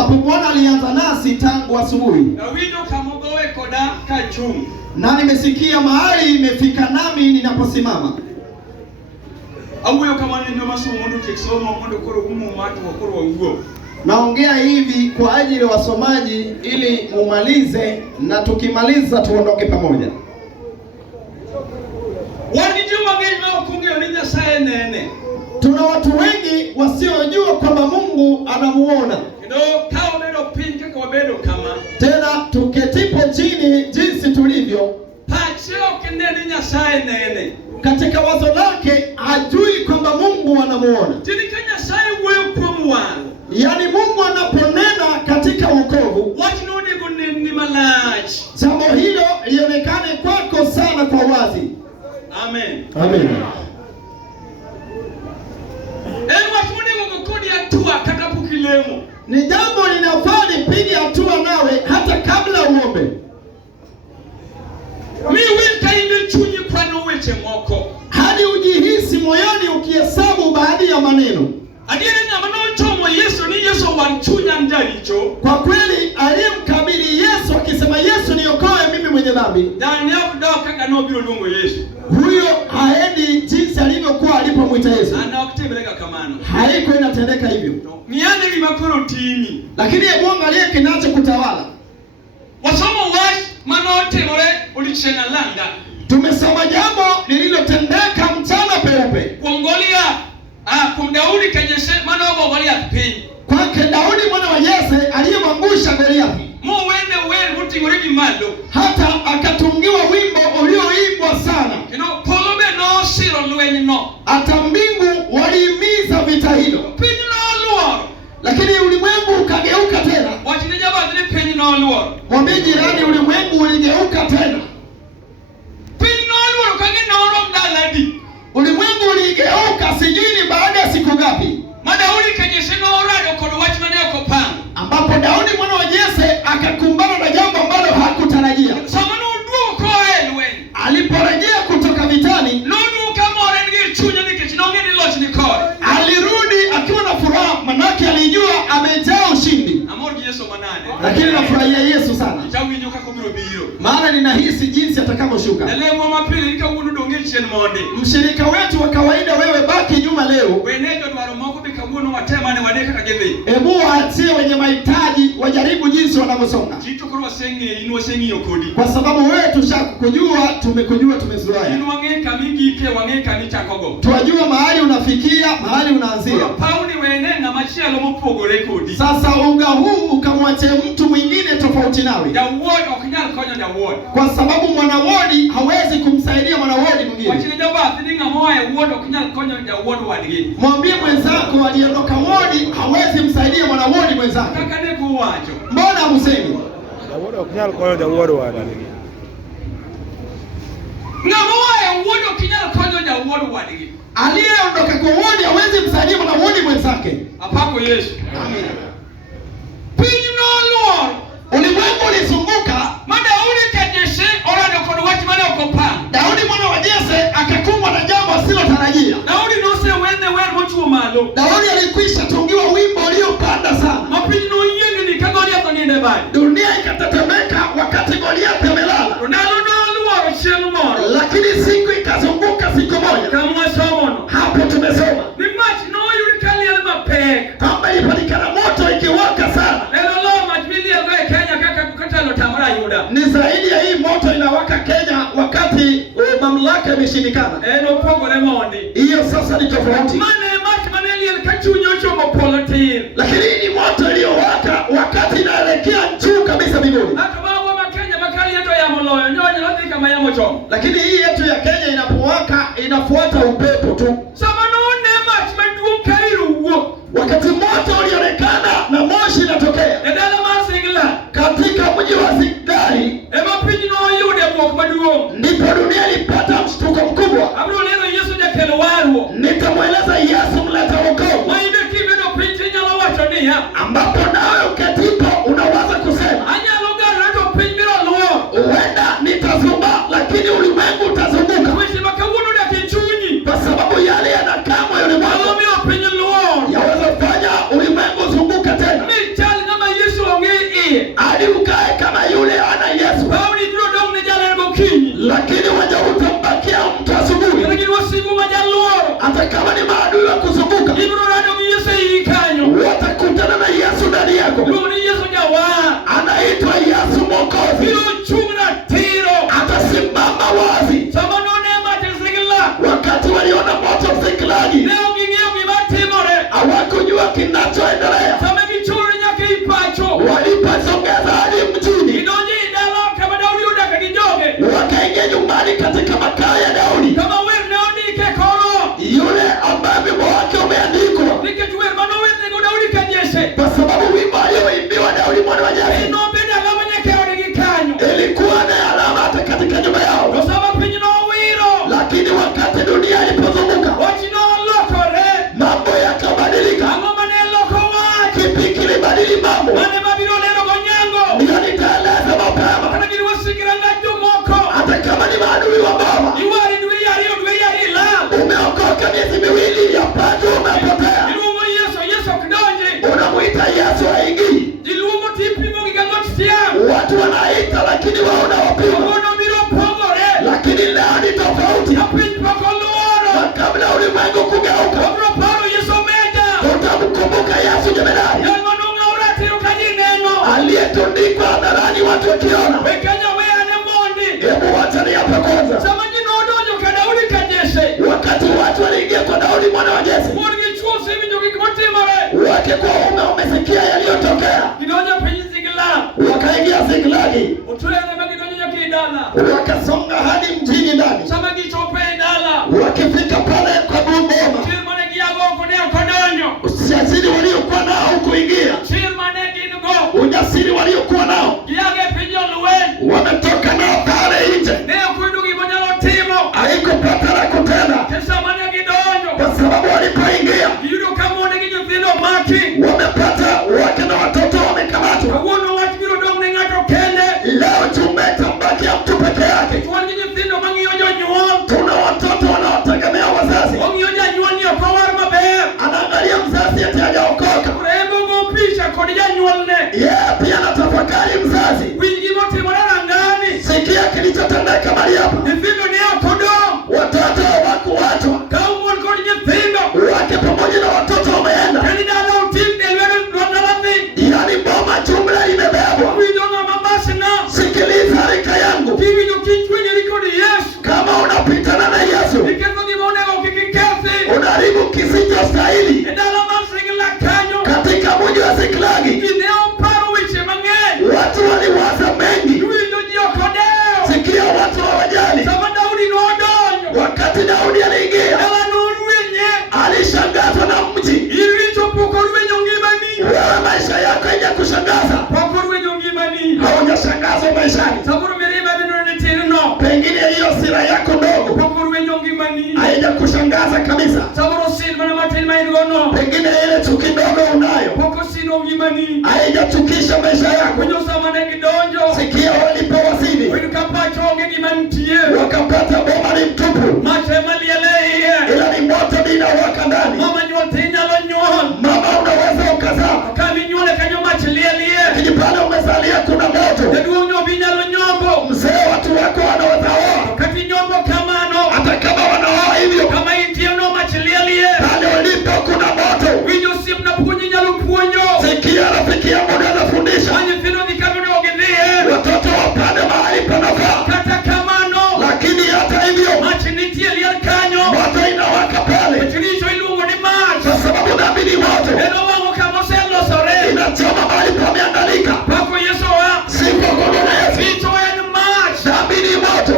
ambapo Bwana alianza nasi tangu asubuhi. Na nimesikia mahali imefika nami ninaposimama. Naongea hivi kwa ajili ya wasomaji ili mumalize, na tukimaliza tuondoke pamoja. Tuna watu wengi wasiojua kwamba Mungu anamuona. Tena tuketipo chini jinsi tulivyo, katika wazo lake hajui kwamba Mungu anamuona. Yani Mungu anaponena katika wokovu, jambo hilo lionekane kwako sana kwa wazi. Amen. Amen. Ni jambo linafaa nipige hatua nawe hata kabla uombe. Hadi ujihisi moyoni ukihesabu baadhi ya maneno. Kwa kweli aliyemkabili Yesu akisema Yesu niokoe mimi mwenye dhambi, huyo haendi jinsi alivyokuwa alipomwita Yesu. Haiko inatendeka hivyo. Lakini Mungu aliye kinacho kutawala. Tumesoma jambo lililotendeka mchana peupe. Kwake Daudi mwana wa Yese aliyemwangusha Goliathi. Hata akatungiwa wimbo ulioimbwa sana. Hata mbingu walihimiza vita hilo. Lakini ulimwengu ukageuka tena. Mwambie jirani, ulimwengu uligeuka tena. Ulimwengu uligeuka sijui ni baada ya siku ngapi. Ambapo Daudi mwana wa Yese akakumbana na jambo ambalo hakutarajia. Aliporejea kutoka vitani, alirudi akiwa na furaha, manake alijua amejaa ushindi. Lakini nafurahia Yesu sana, maana ninahisi jinsi atakavyoshuka. Mshirika wetu wa kawaida, wewe baki nyuma leo. Hebu waachie wenye mahitaji wajaribu jinsi wanavyosonga. Kwa sababu wewe tushakujua, tumekujua, tumezoea. Tunajua mahali unafikia, mahali unaanzia. Sasa unga huu ukamwache mtu mwingine tofauti nawe. Kwa sababu mwana Wodi hawezi kumsaidia mwana Wodi mwingine. Mwambie mwenzako aliondoka Wodi hawezi msaidia mwana Wodi mwenzako. Mbona usemi? Aliyeondoka kwa Wodi hawezi msaidia mwana Wodi mwenzake. Apako Yesu. Amen. Piny Luoro. Ulimwengu ulizunguka. Daudi mwana wa Yese akakumbwa na jambo asilotarajia. Daudi alikwisha tungiwa wimbo uliopanda sana. Dunia ikatetemeka wakati Goliathi amelala. Lakini siku ikazunguka siku moja. Hapo tumesoma kwamba ilipatikana moto ikiwaka sana. Ni zaidi ya hii moto inawaka Kenya wakati mamlaka imeshindikana. Hiyo sasa ni tofauti. Lakini hii ni moto iliyowaka wakati inaelekea juu kabisa mbinguni. Lakini hii yetu ya Kenya inapowaka inafuata upepo tu. Wakati moto ulionekana na moshi inatokea katika mji wa Sigari, ndipo dunia ilipata mshtuko mkubwa. Nitamweleza Yesu mleta wokovu, ambapo nawe uketipo unaweza kusema huenda nitazumba, lakini ulimwengu utazunguka. yako. Anaitwa Yesu Mwokozi. Atasimama wazi. Wakati waliona moto Siklagi, hawakujua kinachoendelea. Walipasongeza hadi mjini, wakaingia nyumbani katika makao ya Daudi, yule ambaye wimbo wake umeandikwa, kwa sababu wimbo alioimbiwa Daudi mwana wa Jese ilikuwa na alama hata katika nyumba yao. Lakini wakati dunia ilipozunguka, mambo yakabadilika. Kipi kilibadili mambo? Ndio nitaeleza mapema. Hata kama ni maadui wa baba, umeokoka miezi miwili ya pato umepotea, unamuita Yesu haingii. Watu wanaita lakini waona wapima. Lakini leo ni tofauti. Na kabla ulimwengu kugeuka, utamkumbuka Yesu jemedari aliyetundikwa hadharani watu wakiona. Hebu wacha ni hapa kwanza. Wakati watu waliingia kwa Daudi mwana wa Jese, wake kwa ume umesikia yaliyotokea. Wakaingia Siklagi, wakasonga hadi mjini ndani. Wakifika pale kwa Bungoma, ujasiri waliokuwa nao kuingia, ujasiri waliokuwa nao wametoka nao pale nje. Haikupata la kutenda, kwa sababu walipoingia wamepata wake na watoto wamekamatwa. Leo tumetambaki ya mtu peke yake. Tuna watoto wanaotegemea wazazi. Anaangalia mzazi ati hajaokoka. Pia anatafakari mzazi. Sikia kilichotendeka mahali hapa. Watoto hawakuachwa, wake pamoja na watoto wameenda. Yani boma jumla imebebwa. Sikiliza rika yangu, kama unapitana na Yesu unaharibu kisichostahili. Katika mji wa Siklagi watu waliwaza mengi. Sikia, watu hawajali. Wakati Daudi aliingia, alishangazwa na mji. Wewe maisha yako haijakushangaza? Haujashangazwa maishani? Pengine hiyo sira yako ndogo haijakushangaza kabisa. Pengine ile chuki ndogo unayo haijatukisha maisha yako. Sikia, walipowasili wakapata boma ni mtupu, ila ni moto inawaka ndani. Mama, unaweza ukazaa kijipande umezalia kuna moto. Mzee, watu wako wanaozaoa, hata kama wanaoa hivyo, pale walipo kuna moto. Sikia, rafiki yangu, anafundisha watoto wapande mahali panafaa. Lakini hata hivyo moto inawaka pale, kwa sababu dhambi ni moto. Inachoma mahali pameandalika. Sipo kwa Yesu. Dhambi ni moto.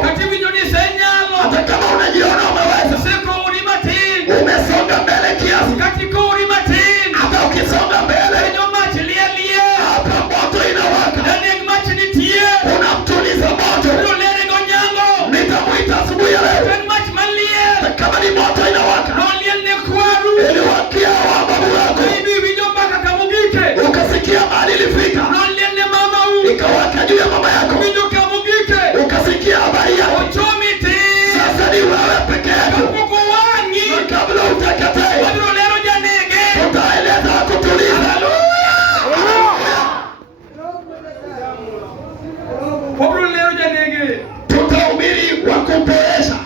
Hata kama unajiona umeweza, umesonga mbele kiasi, hata ukisonga mbele hapa moto inawaka. Unamtuliza moto. Nitamuita asubuhi ya leo. Kama ni moto inawaka, iliwakia wababu wako, ukasikia mahali ilifika, ikawaka juu ya mama yako, ukasikia habari yako. Sasa ni wewe peke yako. Kabla utakatae, tutaeleza kutuliza. Tutahubiri wa kupoesha.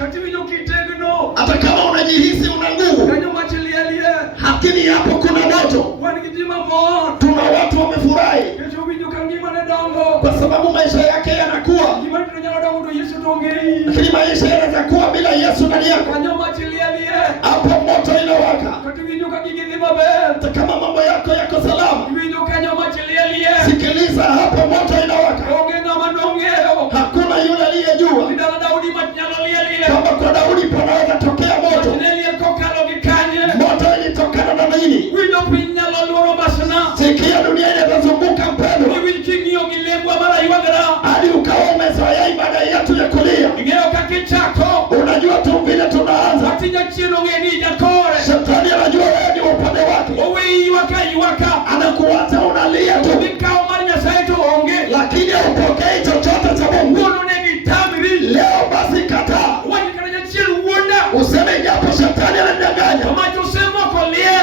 Hata kama unajihisi una nguvu, lakini hapo kuna moto. Tuna watu wamefurahi. yanakuwa. Lakini maisha yanaweza kuwa bila Yesu ndani yako. Hapo moto inawaka. Hata kama mambo yako yako salama. Sikiliza, hapo moto inawaka. Hakuna yule aliyejua kama kwa Daudi panaweza tokea moto. Moto ilitokana na nini? Sikia, dunia inazunguka mpendo. Hadi ukawa umezoea ibada yetu ya kulia. Unajua tu vile tunaanza. Shetani anajua wewe ni upande wake. Anakuacha unalia tu. Lakini haupokei chochote cha Mungu. Leo basi kataa. Useme japo shetani anadanganya,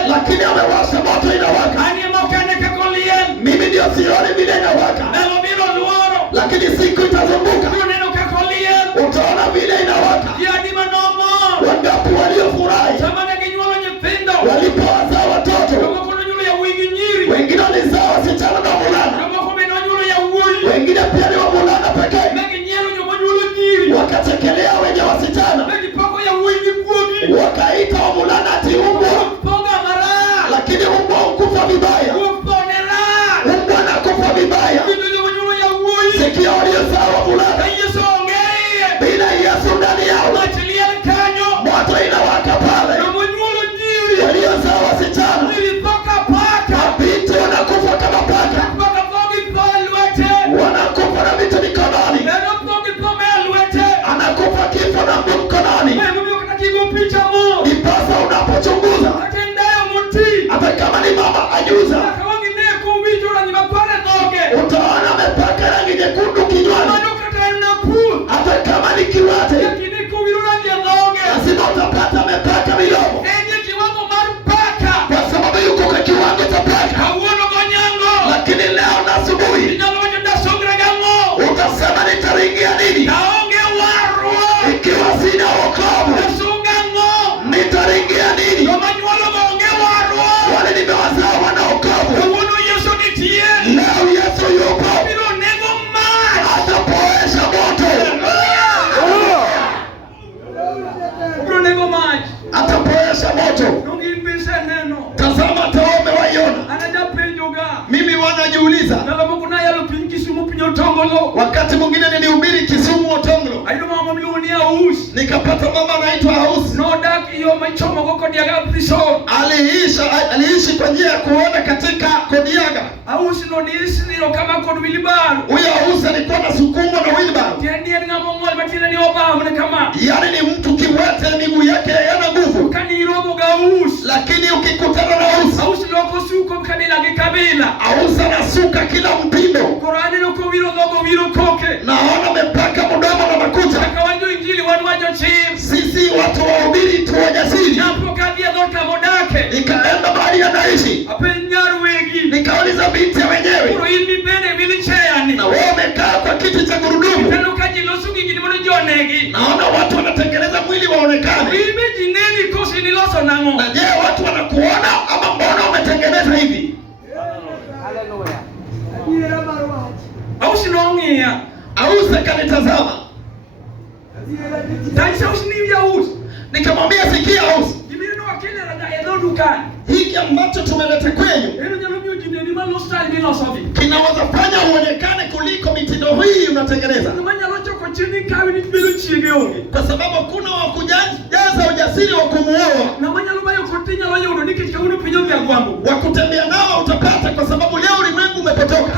lakini amewasha moto inawaka. Mimi ndio sioni vile inawaka, lakini siku itazunguka utaona vile inawaka. Wangapi waliofurahi walipowazaa watoto? Wengine walizaa wasichana na wavulana, wengine pia ni wavulana pekee. Wakachekelea wenye wasichana, wakaita wavulana ati umbwa. Lakini umbwa hukufa vibaya. Umbwa anakufa vibaya. Sikia, waliozaa wavulana bila Yesu ndani yao, moto inawaka pale. Waliozaa wasichana, mabinti wanakufa kama paka, wanakufa na vitu mikononi. Anakufa kifo na mkononi. Ipasa unapochunguza, hata kama ni mama ajuza, utaona amepaka rangi nyekundu kinywani. Hata kama ni kiwete, lazima utapata amepaka milomo, kwa sababu yuko kwa kiwango cha paka. Lakini leo na asubuhi utasema nitaringia nini? Ikiwa sina wokovu nitaringia nini? Wale nimewazaa wana wokovu. Leo Yesu yupo, atapoesha moto. Atapoesha moto. Tazama, hata umewaiona. Mimi wanajiuliza, wakati mwingine nilihubiri Kisumu Otonglo, nikapata mama anaitwa House. Aliishi kwa njia ya kuona katika Kodiaga. Huyo House alikuwa anasukumwa na wheelbarrow. Yaani ni mtu kiwete, miguu yake hayana nguvu. Lakini ukikutana na House, House anasuka kila mpindo. Naona amepaka mdomo na makucha. Sisi watu wahubiri tu wajasiri. Nikaenda mahali anaishi, nikauliza binti wenyewe, na wewe umekaa kwa kiti cha gurudumu. Naona watu wanatengeneza mwili waonekane. Na je, watu wanakuona ama mbona umetengeneza hivi? House kanitazama. Nikamwambia, sikia House, hiki ambacho tumeleta kwenyu kinaweza fanya uonekane kuliko mitindo hii unatengeneza, kwa sababu kuna wakujaza ujasiri wa kumuoa, wa kutembea nao utapata, kwa sababu leo ulimwengu umepotoka.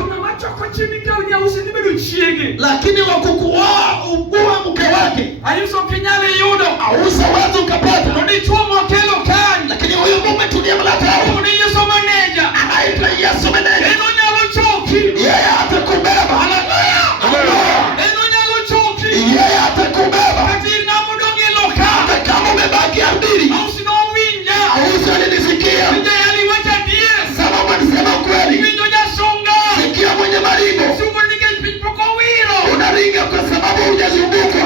Lakini wakukuoa uguwa mke wake House wazi ukapata. Lakini huyu mume tulia mlaka anaitwa Yesu meneja. Yeye atakubeba. Yeye atakubeba. Hata kama umebaki ambili. House alinisikia. Sababu alisema kweli. Sikia mwenye maringo, unaringa kwa sababu hujazunguka.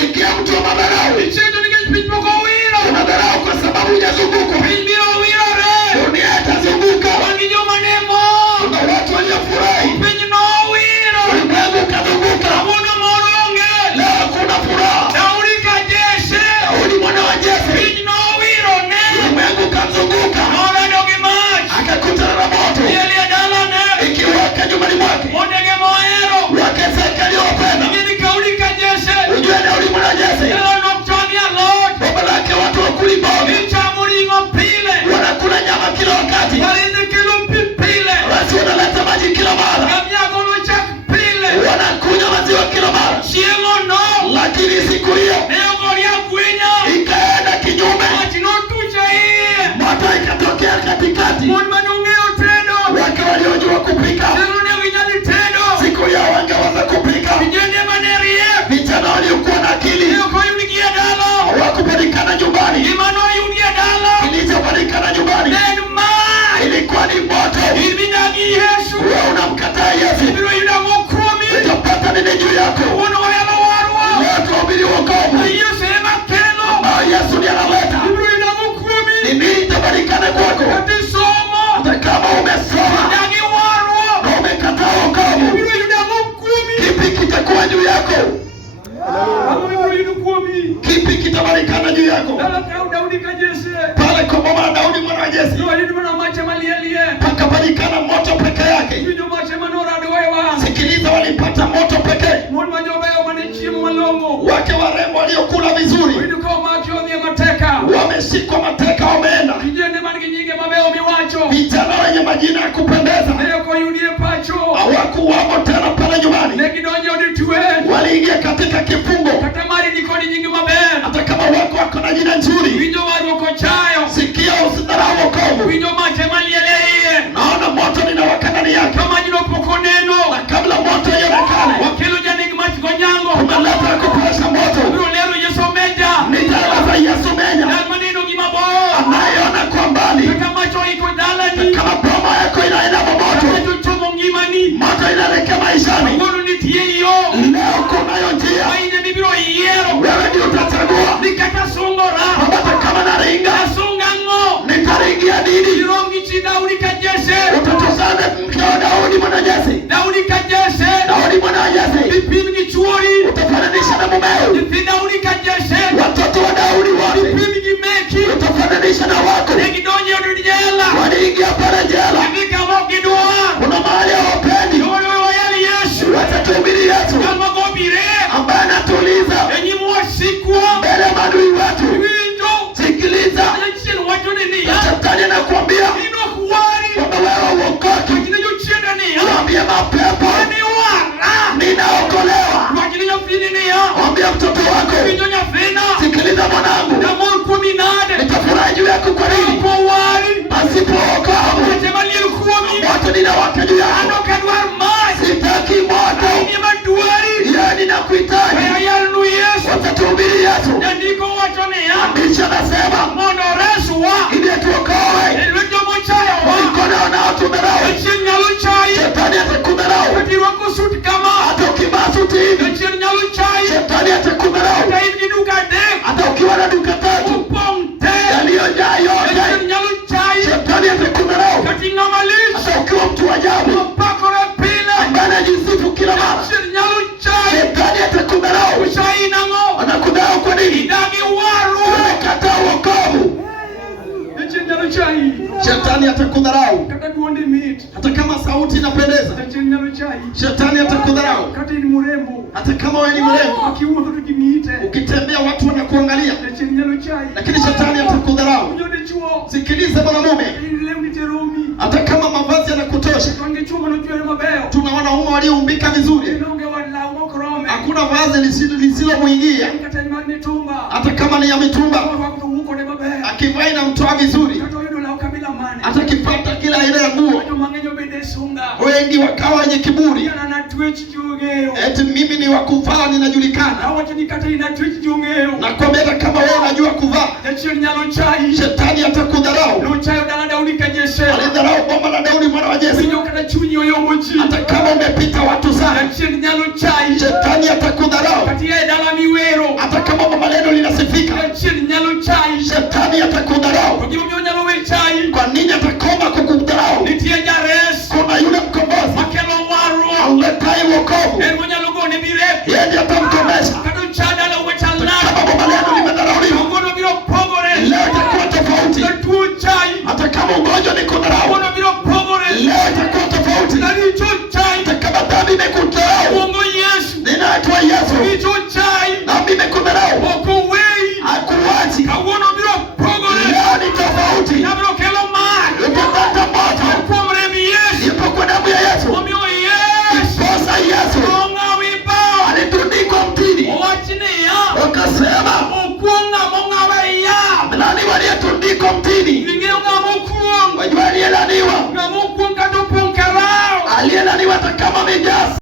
Sikia mtu wa madharau, unadharau kwa sababu hujazunguka. Dunia itazunguka. Kuna watu walio maji kila mara, wanakunywa maziwa kila mara, lakini siku hiyo ikaenda kinyume. Moto ikatokea katikati. Wake waliojua kupika siku hiyo wangeweza kupika. Vijana waliokuwa na akili hawakupatikana nyumbani. Kilichopatikana nyumbani ilikuwa ni moto. Wewe unamkataa Yesu, utapata nini juu yako? Watu wabili wokovu Yesu ndiye analeta. Ni nini itapatikana kwako? Hata kama umesoma na umekataa wokovu, kipi kitakuwa juu yako? Kipi kitapatikana juu yako? Pale kwa mama Daudi mwana wa Jese pakapatikana moto peke yake. Sikiliza, walipata moto pekee. Wake warembo waliokula vizuri wameshikwa mateka, wameenda. Vijana wenye majina ya kupendeza hawakuwamo tena pale nyumbani, waliingia katika kifungo. Hata kama wako na jina nzuri, sikia, usidharau wokovu. Naona moto ninawaka ndani yake, na kabla moto ionekane umeleta kupasha moto. Nitaeleza Yesu menya anayeona kwa mbali. Kama boma yako inaenda moto, moto inaelekea maishani. Leo kunayo njia, wewe ndio utachagua. Hata kama naringa, nitaringia nini? Utatosana mkeo Daudi mwana wa Jese. Daudi mwana wa Jese utafananisha na mumeo. Watoto wa Daudi wote utafananisha na wako. Waliingia pale jela, kuna mahali hawapendi. Watatuhubiri Yesu ambaye anatuliza mbele ya maadui wetu. Sikiliza, Shetani anakuambia kwamba wewe uokoke. Mwambie mapepo ninaokolewa. Mwambie mtoto wako, sikiliza mwanangu, nitafurahi juu yako. Kwa nini? Pasipo wokovu moto ninawaka juu yako. Sitaki moto, yeye ninakuhitaji. Watatuhubiri Yesu. Andisha nasema ili tuokoe kwa mikono wanaotumerao. Shetani atakudharau. Hata ukivaa suti hivi, Shetani atakudharau. Hata ukiwa na duka tatu yaliyojaa yote, Shetani atakudharau. Hata ukiwa mtu wa ajabu ambaye anajisifu kila mara, Shetani atakudharau. Anakudharau kwa nini? Umekataa wokovu. Shetani atakudharau. Hata kama sauti inapendeza, Shetani atakudharau. Hata kama wewe ni mrembo, ukitembea watu wanakuangalia, lakini Shetani atakudharau. Sikiliza mwanamume, hata kama mavazi yanakutosha, tuna wanaume walioumbika vizuri, hakuna vazi lisilomuingia. Hata kama ni ya mitumba, akivaa inamtoa vizuri. Hata kipata kila aina ya nguo, wengi wakawa wenye kiburi, eti mimi ni wakuvaa, ninajulikana. Na kwa hata kama wewe unajua kuvaa, Shetani atakudharau. Alidharau boma la Daudi mwana wa Jese. Hata kama umepita watu sana, Shetani atakudharau. Hata kama boma lenu linasifika, Shetani atakudharau. Kwa nini atakoma kukudharau? Kuna yule mkombozi aletaye wokovu, yeye ndiye atamkomesha. Kama boma lenu limedharauliwa, leo itakuwa tofauti. Hata kama ugonjwa ni kudharau, leo itakuwa tofauti. Hata kama dhambi imekudharau, ninaitwa Yesu, dhambi imekudharau, hakuachi. Leo ni tofauti. Utapata moto, yupo kwa damu ya Yesu. iko mtini. Wajua aliyelaniwa. Aliyelaniwa hata kama amejaa